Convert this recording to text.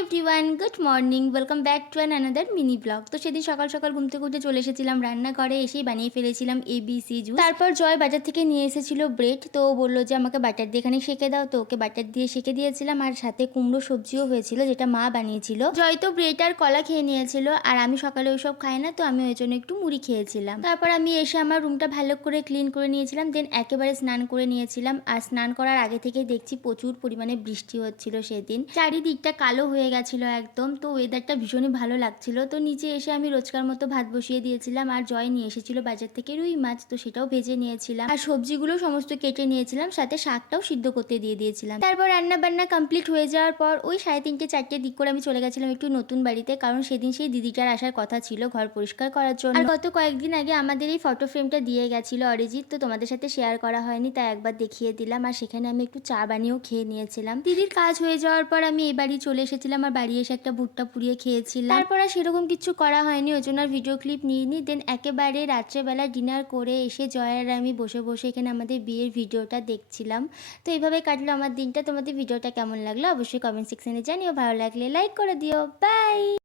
Everyone, good morning. Welcome back to another mini blog. তো সেদিন সকাল সকাল ঘুম থেকে উঠে চলে এসেছিলাম রান্নাঘরে, এসেই বানিয়ে ফেলেছিলাম ABC জুস। তারপর জয় বাজার থেকে নিয়ে এসেছিল ব্রেড, তো ও বললো যে আমাকে বাটার দিয়ে এখানে সেঁকে দাও, তো ওকে বাটার দিয়ে সেঁকে দিয়েছিলাম। আর সাথে কুমড়ো সবজিও হয়েছিল, যেটা মা বানিয়েছিল। জয় তো ব্রেড আর কলা খেয়ে নিয়েছিল, আর আমি সকালে ওইসব খাই না, তো আমি ওই জন্য একটু মুড়ি খেয়েছিলাম। তারপর আমি এসে আমার রুমটা ভালো করে ক্লিন করে নিয়েছিলাম, দেন একেবারে স্নান করে নিয়েছিলাম। আর স্নান করার আগে থেকেই দেখছি প্রচুর পরিমাণে বৃষ্টি হচ্ছিল সেদিন, চারিদিকটা কালো হয়ে গেছিলো একদম। তো ওয়েদারটা ভীষণই ভালো লাগছিল। তো নিচে এসে আমি রোজকার মতো ভাত বসিয়ে দিয়েছিলাম, আর জয় নিয়ে এসেছিল বাজার থেকে রুই মাছ, তো সেটাও ভেজে নিয়েছিলাম। আর সবজিগুলো সমস্ত কেটে নিয়েছিলাম, সাথে শাকটাও সিদ্ধ করতে দিয়ে দিয়েছিলাম। তারপর রান্না বান্না কমপ্লিট হয়ে যাওয়ার পর ওই 3:30 4টের দিক করে আমি চলে গেছিলাম একটু নতুন বাড়িতে, কারণ সেদিন সেই দিদিটার আসার কথা ছিল ঘর পরিষ্কার করার জন্য। আর গত কয়েকদিন আগে আমাদের এই ফটো ফ্রেমটা দিয়ে গেছিল অরিজিৎ, তো তোমাদের সাথে শেয়ার করা হয়নি, তাই একবার দেখিয়ে দিলাম। আর সেখানে আমি একটু চা বানিয়েও খেয়ে নিয়েছিলাম। দিদির কাজ হয়ে যাওয়ার পর আমি এই বাড়ি চলে এসেছিলাম, আর বাড়ি এসে একটা ভুট্টা পুড়িয়ে খেয়েছিলাম। তারপর আর সেরকম কিছু করা হয়নি, ওই জন্য আর ভিডিও ক্লিপ নিইনি। দেন একেবারে রাত্রেবেলা ডিনার করে এসে জয় আর আমি বসে বসে এখানে আমাদের বিয়ের ভিডিওটা দেখছিলাম। তো এইভাবে কাটলো আমার দিনটা। তোমাদের ভিডিওটা কেমন লাগলো অবশ্যই কমেন্ট সেকশনে জানিও, ভালো লাগলে লাইক করে দিও। বাই।